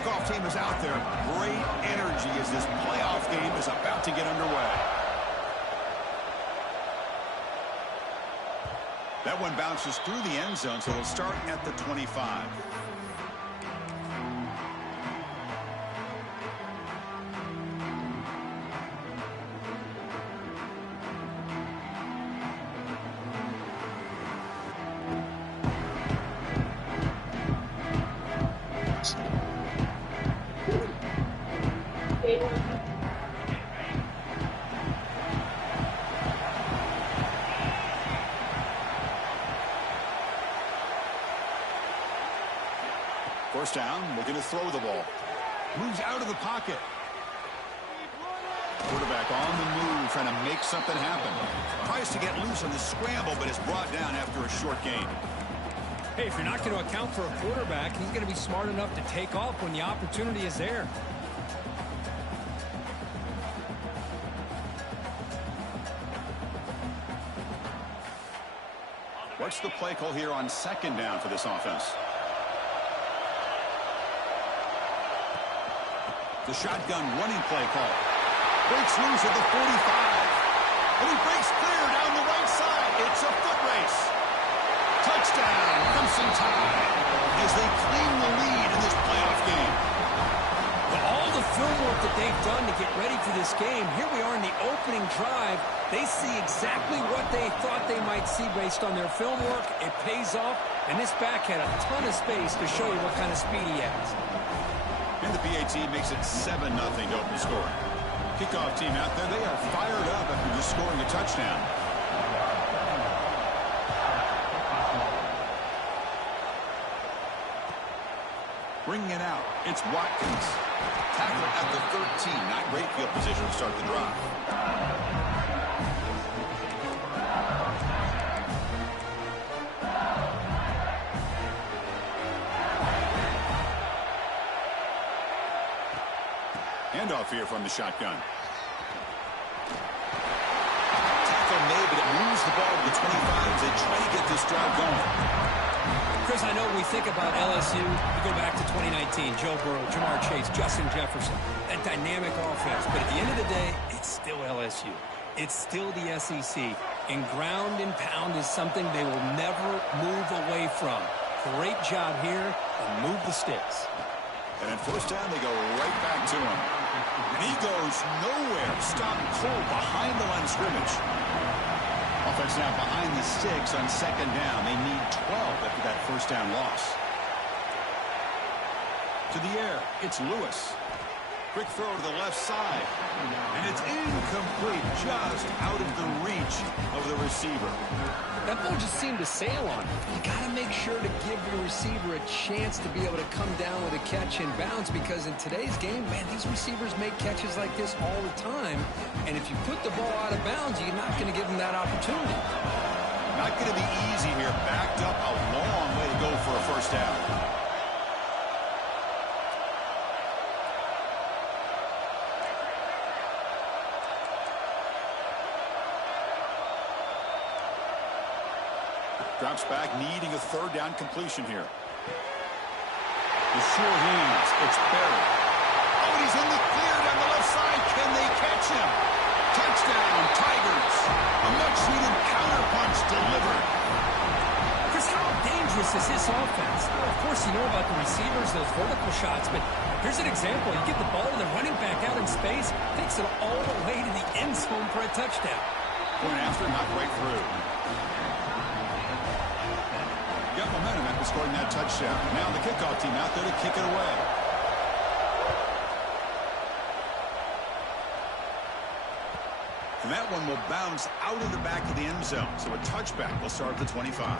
kickoff team is out there. Great energy as this playoff game is about to get underway. That one bounces through the end zone, so they'll start at the 25. First down, looking to throw the ball. Moves out of the pocket. Quarterback on the move, trying to make something happen. Tries to get loose on the scramble, but is brought down after a short gain. Hey, if you're not going to account for a quarterback, he's going to be smart enough to take off when the opportunity is there. What's the play call here on second down for this offense? The shotgun running play call. Breaks loose at the 45. And he breaks clear down the right side. It's a foot race. Touchdown, Crimson Tide, as they claim the lead in this playoff game. Well, all the film work that they've done to get ready for this game, here we are in the opening drive. They see exactly what they thought they might see based on their film work. It pays off, and this back had a ton of space to show you what kind of speed he has. And the PAT makes it 7-0 to open scoring. Kickoff team out there, they are fired up after just scoring a touchdown. Bringing it out, it's Watkins. Tackle at the 13, not great field position to start the drive. Handoff here from the shotgun. Tackle made, but it moves the ball to the 25 as they try to get this drive going. Chris, I know when we think about LSU, we go back to 2019, Joe Burrow, Jamar Chase, Justin Jefferson, that dynamic offense. But at the end of the day, it's still LSU. It's still the SEC. And ground and pound is something they will never move away from. Great job here, and move the sticks. And at first down, they go right back to him. And he goes nowhere. Stopped cold behind the line of scrimmage. Offense now behind the 6 on second down. They need 12 after that first down loss. To the air, it's Lewis. Quick throw to the left side. And it's incomplete, just out of the reach of the receiver. That ball just seemed to sail on him. You got to make sure to give your receiver a chance to be able to come down with a catch and bounce, because in today's game, man, these receivers make catches like this all the time. And if you put the ball out of bounds, you're not going to give them that opportunity. Not going to be easy here. Backed up a long way to go for a first down. Drops back, needing a third down completion here. The sure hands, it's Barry. Oh, he's in the clear down the left side. Can they catch him? Touchdown, Tigers. A much-needed counterpunch delivered. Chris, how dangerous is this offense? Well, of course, you know about the receivers, those vertical shots, but here's an example. You get the ball and the running back out in space, takes it all the way to the end zone for a touchdown. Point after, not right through. Got momentum after scoring that touchdown. Now the kickoff team out there to kick it away. And that one will bounce out of the back of the end zone. So a touchback will start at the 25.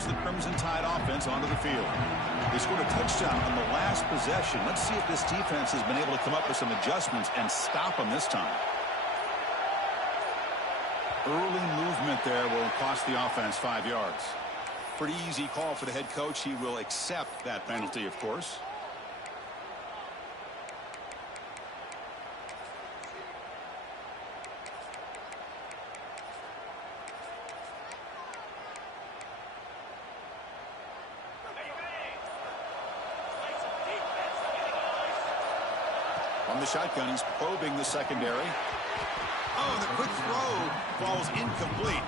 The Crimson Tide offense onto the field. They scored a touchdown on the last possession. Let's see if this defense has been able to come up with some adjustments and stop them this time. Early movement there will cost the offense 5 yards. Pretty easy call for the head coach. He will accept that penalty, of course. the shotgun. He's probing the secondary. Oh, the quick throw falls incomplete.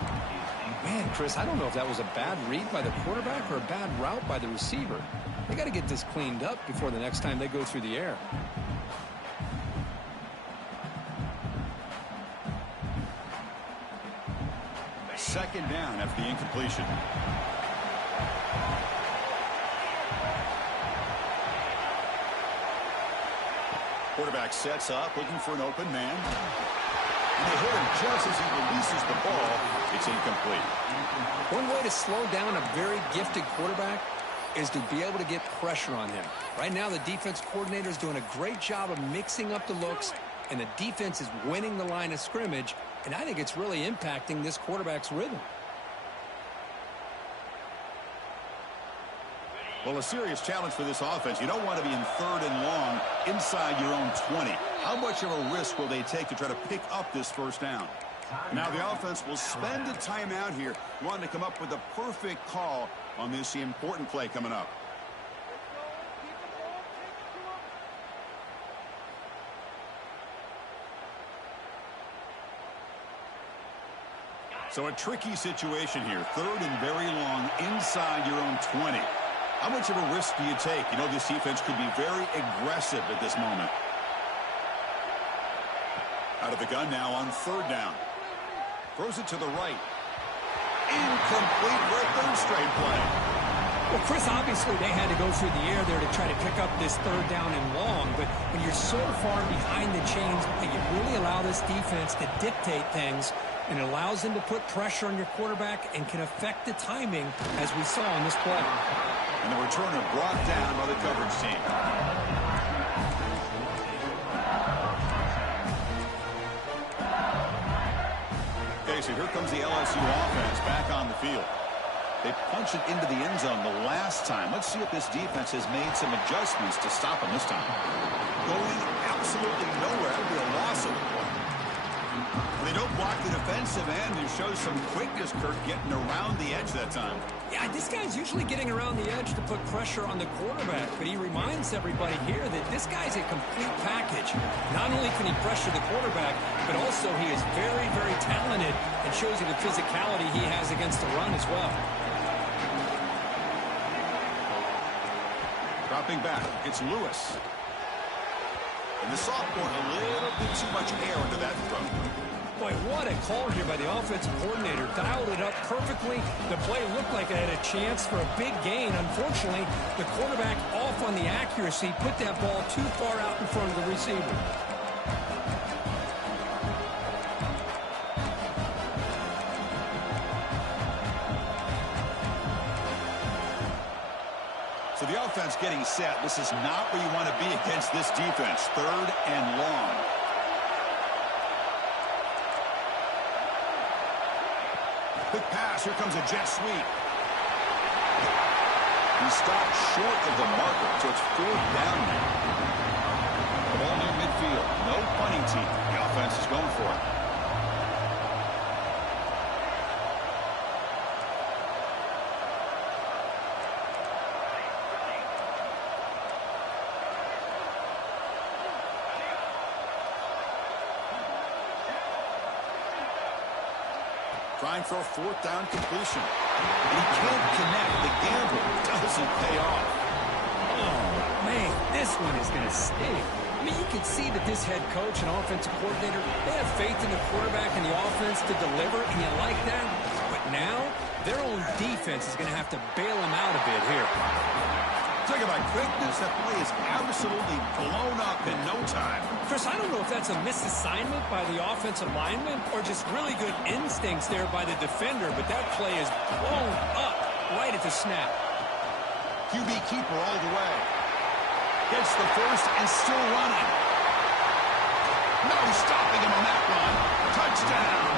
Man, Chris, I don't know if that was a bad read by the quarterback or a bad route by the receiver. They got to get this cleaned up before the next time they go through the air. Second down after the incompletion. Quarterback sets up, looking for an open man. And they hit him just as he releases the ball. It's incomplete. One way to slow down a very gifted quarterback is to be able to get pressure on him. Right now, the defense coordinator is doing a great job of mixing up the looks, and the defense is winning the line of scrimmage, and I think it's really impacting this quarterback's rhythm. Well, a serious challenge for this offense. You don't want to be in 3rd and long inside your own 20. How much of a risk will they take to try to pick up this first down? Now the offense will spend a timeout here, wanting to come up with a perfect call on this important play coming up. So a tricky situation here. 3rd and very long inside your own 20. How much of a risk do you take? You know, this defense could be very aggressive at this moment. Out of the gun now on 3rd down. Throws it to the right. Incomplete for a 3rd straight play. Well, Chris, obviously they had to go through the air there to try to pick up this 3rd down and long, but when you're so far behind the chains, you really allow this defense to dictate things, and it allows them to put pressure on your quarterback and can affect the timing, as we saw in this play. And the returner brought down by the coverage team. Okay, so here comes the LSU offense back on the field. They punched it into the end zone the last time. Let's see if this defense has made some adjustments to stop them this time. Going absolutely nowhere. That'll be a loss of the play. They don't block the defensive end. It shows some quickness, Kirk, getting around the edge that time. Yeah, this guy's usually getting around the edge to put pressure on the quarterback, but he reminds everybody here that this guy's a complete package. Not only can he pressure the quarterback, but also he is very, very talented and shows you the physicality he has against the run as well. Dropping back, it's Lewis. And the sophomore, a little bit too much air into that throw. Boy, what a call here by the offensive coordinator. Dialed it up perfectly. The play looked like it had a chance for a big gain. Unfortunately, the quarterback off on the accuracy, put that ball too far out in front of the receiver. So the offense getting set. This is not where you want to be against this defense. 3rd and long. Quick pass. Here comes a jet sweep. He stopped short of the marker, so it's 4th down now. The ball near midfield. No punting team. The offense is going for it. Trying for a 4th down completion. And he can't connect. The gamble doesn't pay off. Oh, man, this one is going to sting. I mean, you can see that this head coach and offensive coordinator, they have faith in the quarterback and the offense to deliver, and you like that. But now, their own defense is going to have to bail them out a bit here. Talk about quickness. That play is absolutely blown up in no time. Chris, I don't know if that's a misassignment by the offensive lineman or just really good instincts there by the defender, but that play is blown up right at the snap. QB keeper all the way. Gets the first and still running. No stopping him on that run. Touchdown.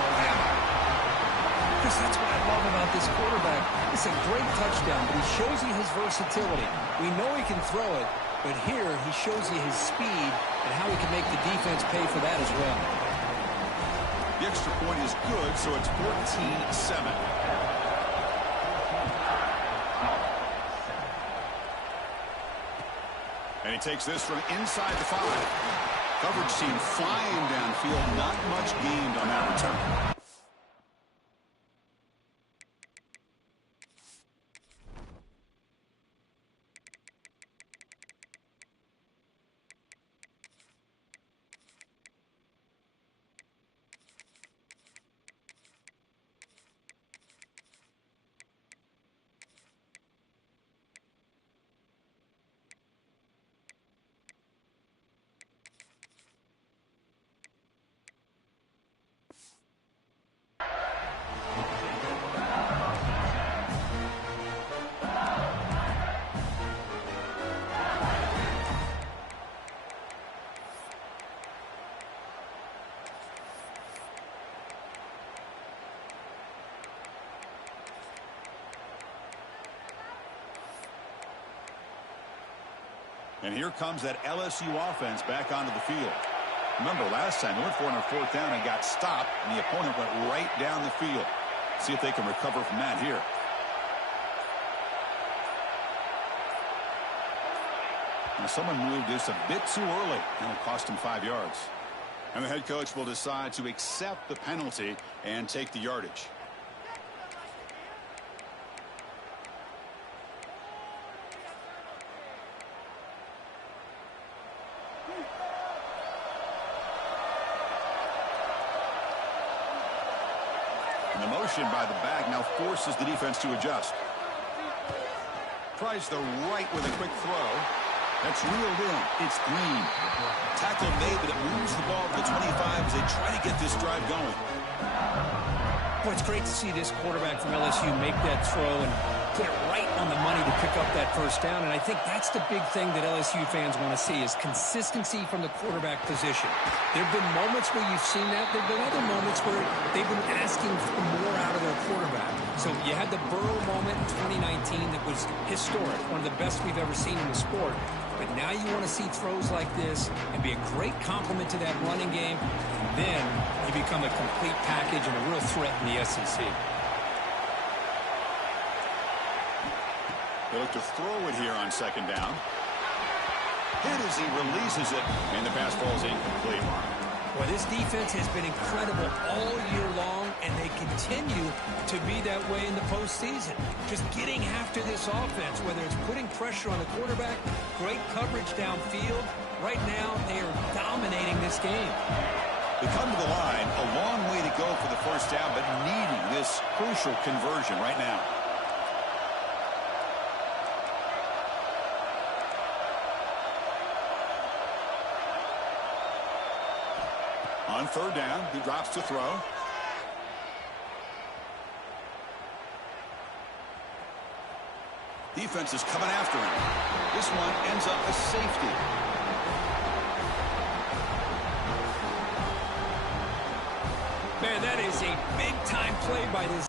Chris, that's what I love about this quarterback. It's a great touchdown, but he shows you his versatility. We know he can throw it, but here he shows you his speed and how he can make the defense pay for that as well. The extra point is good, so it's 14-7. And he takes this from inside the 5. Coverage team flying downfield. Not much gained on that return. And here comes that LSU offense back onto the field. Remember, last time they went for it on fourth down and got stopped, and the opponent went right down the field. See if they can recover from that here. And someone moved just a bit too early, and it cost him 5 yards. And the head coach will decide to accept the penalty and take the yardage. And the motion by the back now forces the defense to adjust. Tries the right with a quick throw. That's reeled in. It's Green. Tackle made, but it moves the ball to the 25 as they try to get this drive going. Boy, it's great to see this quarterback from LSU make that throw and put it right on the money to pick up that first down. And I think that's the big thing that LSU fans want to see is consistency from the quarterback position. There have been moments where you've seen that. There have been other moments where they've been asking for more out of their quarterback. So you had the Burrow moment in 2019 that was historic, one of the best we've ever seen in the sport. But now you want to see throws like this and be a great complement to that running game. And then you become a complete package and a real threat in the SEC. They look to throw it here on second down. Hit as he releases it, and the pass falls incomplete. Well, this defense has been incredible all year long, and they continue to be that way in the postseason. Just getting after this offense, whether it's putting pressure on the quarterback, great coverage downfield. Right now, they are dominating this game. They come to the line, a long way to go for the first down, but needing this crucial conversion right now. On third down, he drops to throw. Defense is coming after him. This one ends up a safety. Man, that is a big-time play by this.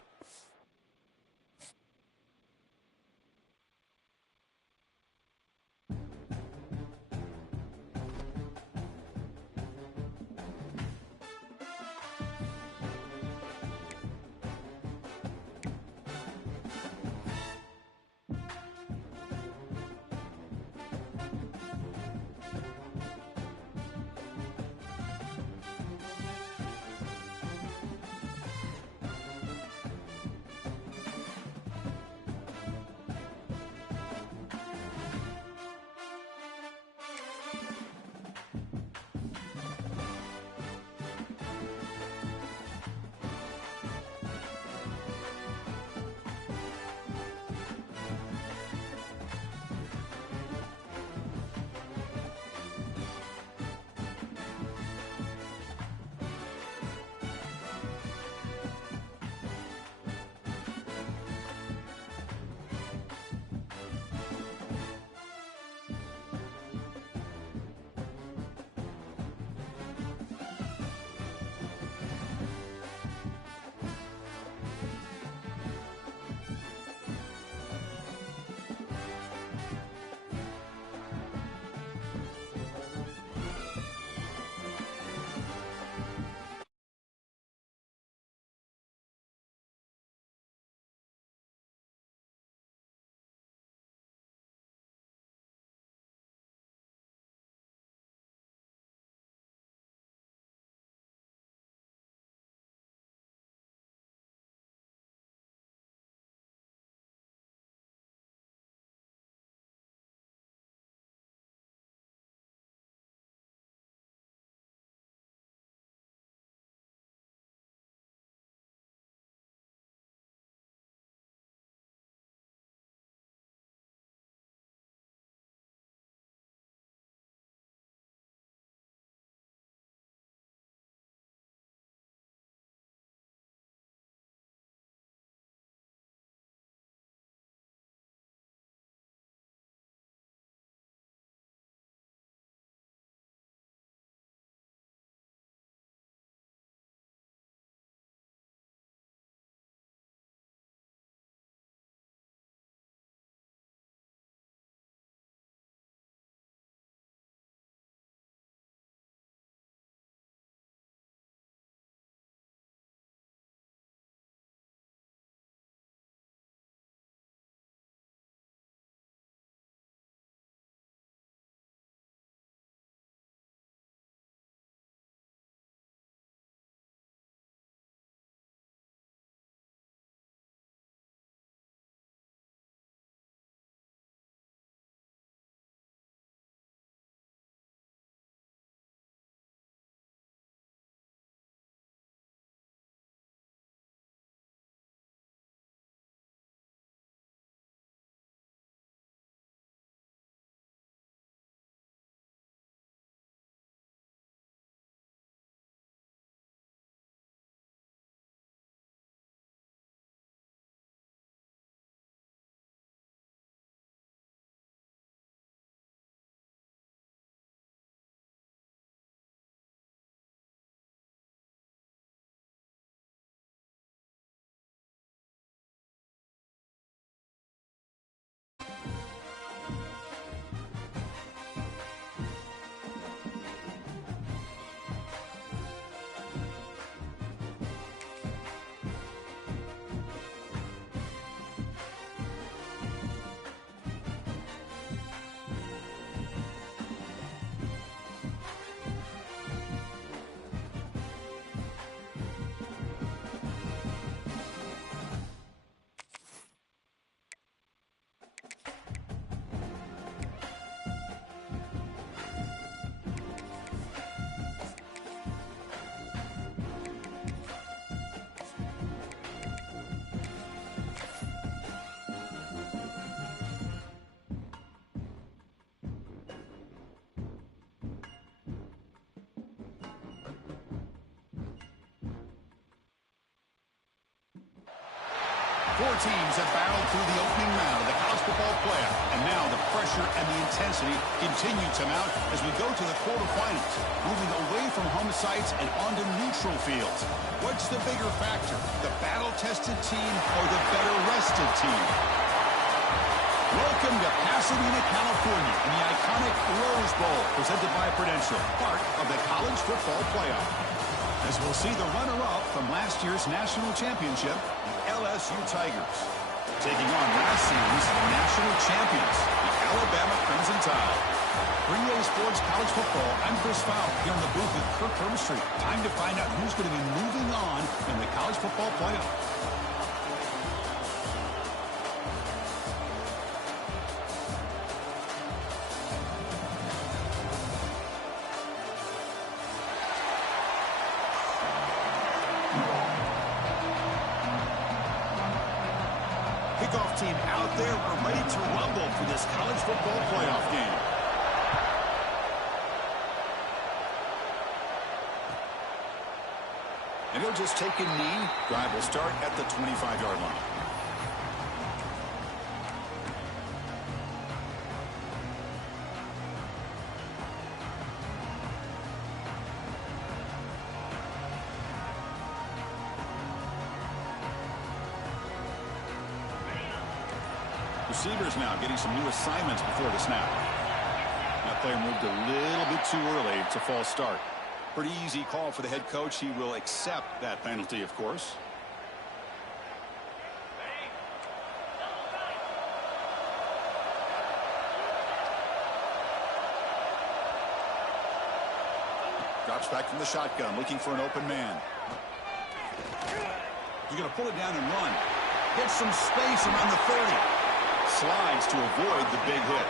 Four teams have battled through the opening round of the college football playoff, and now the pressure and the intensity continue to mount as we go to the quarterfinals, moving away from home sites and onto neutral fields. What's the bigger factor, the battle-tested team or the better-rested team? Welcome to Pasadena, California, in the iconic Rose Bowl, presented by Prudential, part of the college football playoff. As we'll see the runner-up from last year's national championship, the LSU Tigers, taking on last season's national champions, the Alabama Crimson Tide. Green Sports College Football, I'm Chris Fowl, here in the booth with Kirk Herbstreit. Time to find out who's going to be moving on in the college football playoff. Kickoff team out there. We're ready to rumble for this college football playoff game. And he'll just take a knee. Drive will start at the 25-yard line. Receivers now getting some new assignments before the snap. That player moved a little bit too early. It's a false start. Pretty easy call for the head coach. He will accept that penalty, of course. Drops back from the shotgun, looking for an open man. He's going to pull it down and run. Gets some space around the 30. Slides to avoid the big hit.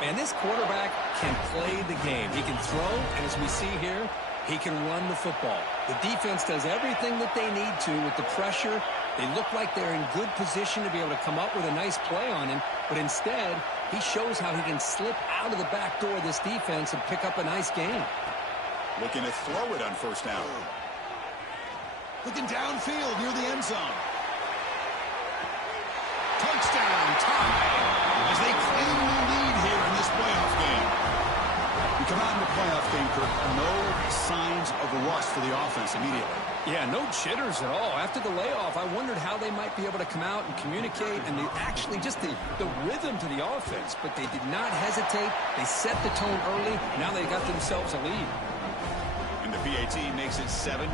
Man, this quarterback can play the game. He can throw, and as we see here, he can run the football. The defense does everything that they need to with the pressure. They look like they're in good position to be able to come up with a nice play on him, but instead, he shows how he can slip out of the back door of this defense and pick up a nice gain. Looking to throw it on first down. Looking downfield near the end zone. Touchdown, tie, as they claim the lead here in this playoff game. We come out in the playoff game, Kirk. No signs of rust for the offense immediately. Yeah, no jitters at all. After the layoff, I wondered how they might be able to come out and communicate and actually just the rhythm to the offense. But they did not hesitate. They set the tone early. Now they got themselves a lead. And the PAT makes it 7-0.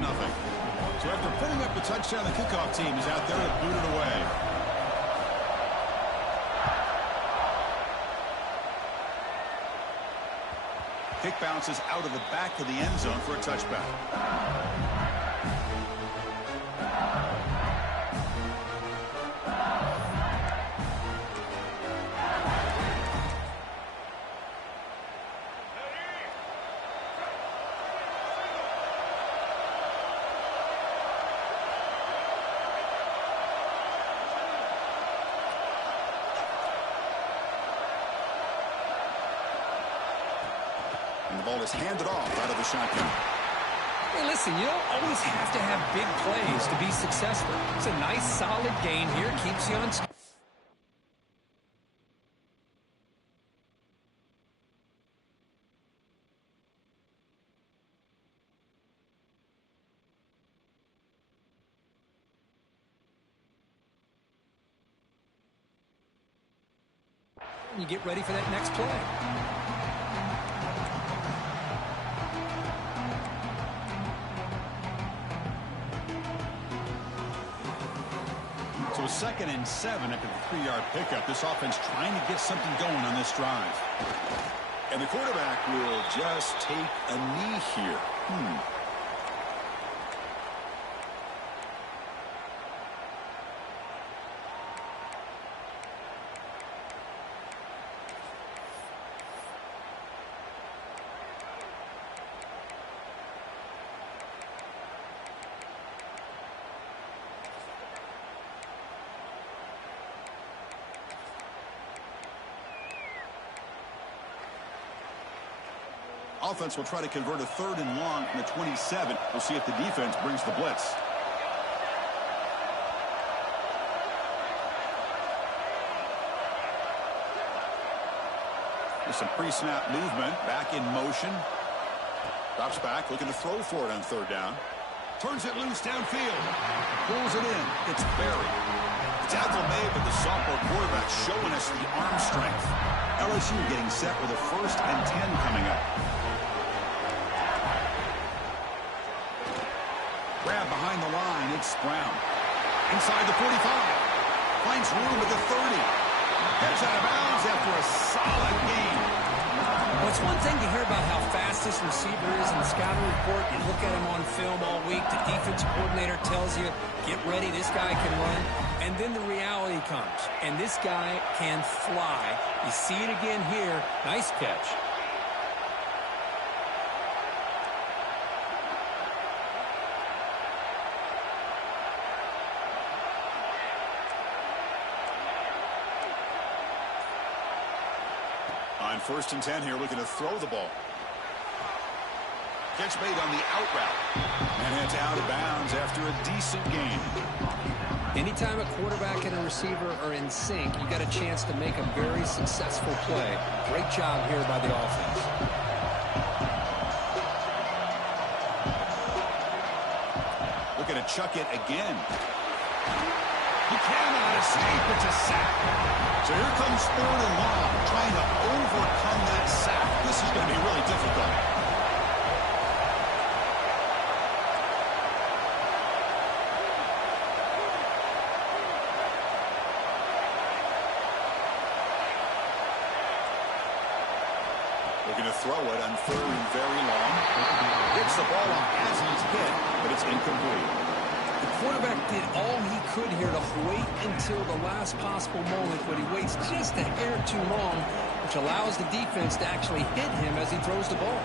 So after putting up the touchdown, the kickoff team is out there to boot it away. Kick bounces out of the back of the end zone for a touchback. And the ball is handed off out of the shotgun. Hey, listen, you don't always have to have big plays to be successful. It's a nice, solid gain here. Keeps you on. You get ready for that next play. So 2nd and 7 after the 3-yard pickup. This offense trying to get something going on this drive. And the quarterback will just take a knee here. Offense will try to convert a 3rd and long from the 27. We'll see if the defense brings the blitz. With some pre-snap movement, back in motion. Drops back, looking to throw for it on third down. Turns it loose downfield. Pulls it in. It's buried. Tackle made, but the sophomore quarterback showing us the arm strength. LSU getting set with a 1st and 10 coming up. Grab behind the line. It's Brown. Inside the 45. Finds room at the 30. Gets out of bounds after a solid game. Well, it's one thing to hear about how fast this receiver is in the scouting report. You look at him on film all week. The defensive coordinator tells you, get ready, this guy can run. And then the reality comes, and this guy can fly. You see it again here. Nice catch. On 1st and 10 here, looking to throw the ball. Catch made on the out route. And it's out of bounds after a decent game. Anytime a quarterback and a receiver are in sync, you got a chance to make a very successful play. Great job here by the offense. Looking to chuck it again. He cannot escape. It's a sack. So here comes 3rd and long, trying to overcome that sack. This is going to be really difficult. Looking to throw it on 3rd and very long. Gets the ball off as he's hit, but it's incomplete. The quarterback did all he could here to wait until the last possible moment, but he waits just a hair too long, which allows the defense to actually hit him as he throws the ball.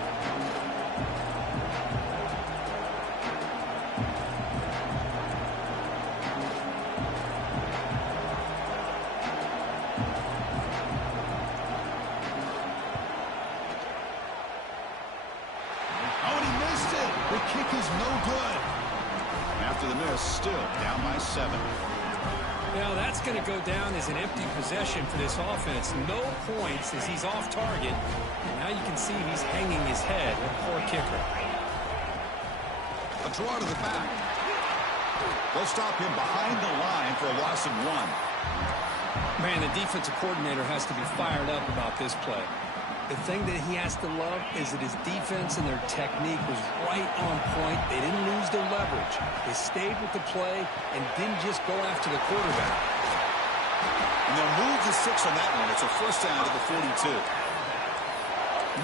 Oh, and he missed it. The kick is no good. After the miss, still down by 7. Now that's going to go down as an empty possession for this offense. No points as he's off target. And now you can see he's hanging his head. A poor kicker. A draw to the back. They'll stop him behind the line for a loss of 1. Man, the defensive coordinator has to be fired up about this play. The thing that he has to love is that his defense and their technique was right on point. They didn't lose their leverage. They stayed with the play and didn't just go after the quarterback. And they'll move the 6 on that one. It's a 1st down to the 42.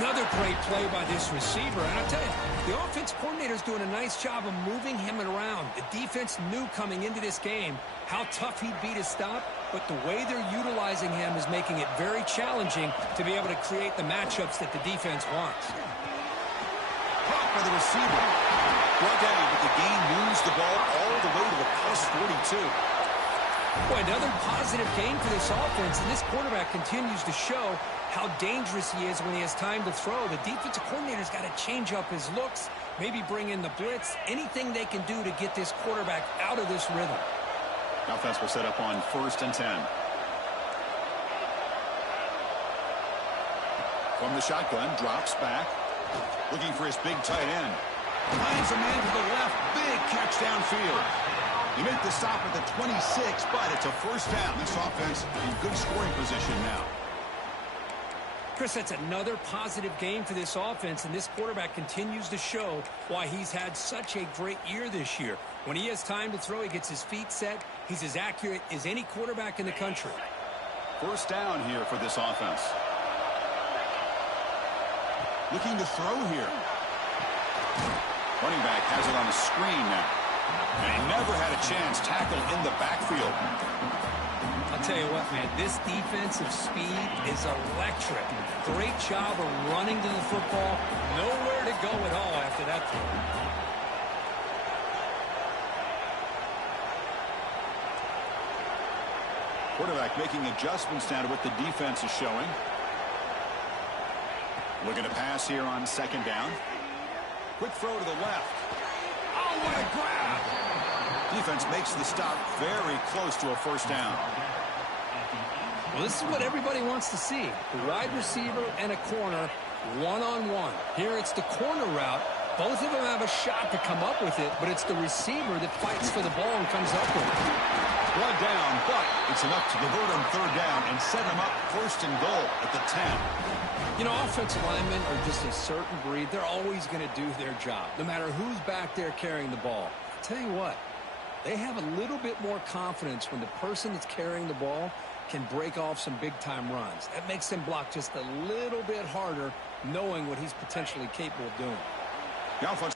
Another great play by this receiver. And I'll tell you, the offense coordinator is doing a nice job of moving him around. The defense knew coming into this game how tough he'd be to stop, but the way they're utilizing him is making it very challenging to be able to create the matchups that the defense wants. Caught by the receiver. Brought down, but the game moves the ball all the way to the plus 42. Boy, another positive game for this offense, and this quarterback continues to show how dangerous he is when he has time to throw. The defensive coordinator's got to change up his looks, maybe bring in the blitz, anything they can do to get this quarterback out of this rhythm. Offense will set up on 1st and 10. From the shotgun, drops back. Looking for his big tight end. Finds a man to the left. Big catch downfield. You make the stop at the 26, but it's a 1st down. This offense in good scoring position now. Chris, that's another positive game for this offense, and this quarterback continues to show why he's had such a great year this year. When he has time to throw, he gets his feet set. He's as accurate as any quarterback in the country. 1st down here for this offense. Looking to throw here. Running back has it on the screen now. And he never had a chance. Tackle in the backfield. I'll tell you what, man, this defensive speed is electric. Great job of running to the football. Nowhere to go at all after that throw. Quarterback making adjustments now to what the defense is showing. Looking to pass here on 2nd down. Quick throw to the left. Oh, what a grab! Defense makes the stop very close to a 1st down. Well, this is what everybody wants to see. A wide receiver and a corner, one-on-one. Here it's the corner route. Both of them have a shot to come up with it, but it's the receiver that fights for the ball and comes up with it. Blood down, but it's enough to convert on third down and set him up first and goal at the 10. You know, offensive linemen are just a certain breed. They're always going to do their job, no matter who's back there carrying the ball. I'll tell you what, they have a little bit more confidence when the person that's carrying the ball can break off some big-time runs. That makes him block just a little bit harder, knowing what he's potentially capable of doing. The offensive